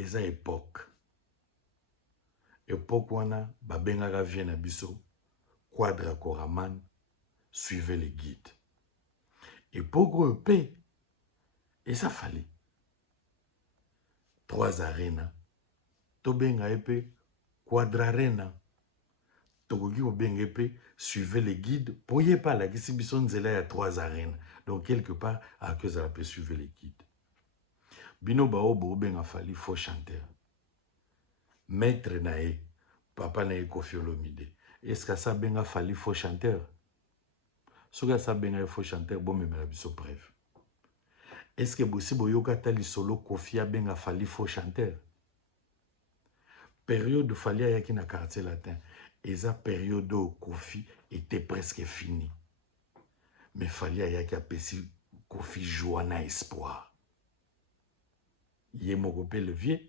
eza époque wana babengaka vie na biso Quadra Koraman, suivez les guides. Époque oyo pe eza fali 3 arena tobenga epe Quadra Arena, tokoki kobenga epe suivez les guides po ye pa alakisi biso nzela ya 3 arena. Donc quelque part akozala pe suivez les guides. Bino bao bobenga fali faux chanteur, maître nae papa nae Koffi Olomide. Est-ce que ça benga fali faux chanteur? Ce que ça benga faux chanteur, bon memela biso preuve. Est-ce que bosi boyoka tali solo Koffi a benga fali faux chanteur? Période de fali ayaki na quartier latin, eza période où Koffi était presque fini. Mais fali ayaki apesi Koffi joie na espoir. Yé moko pe le vieux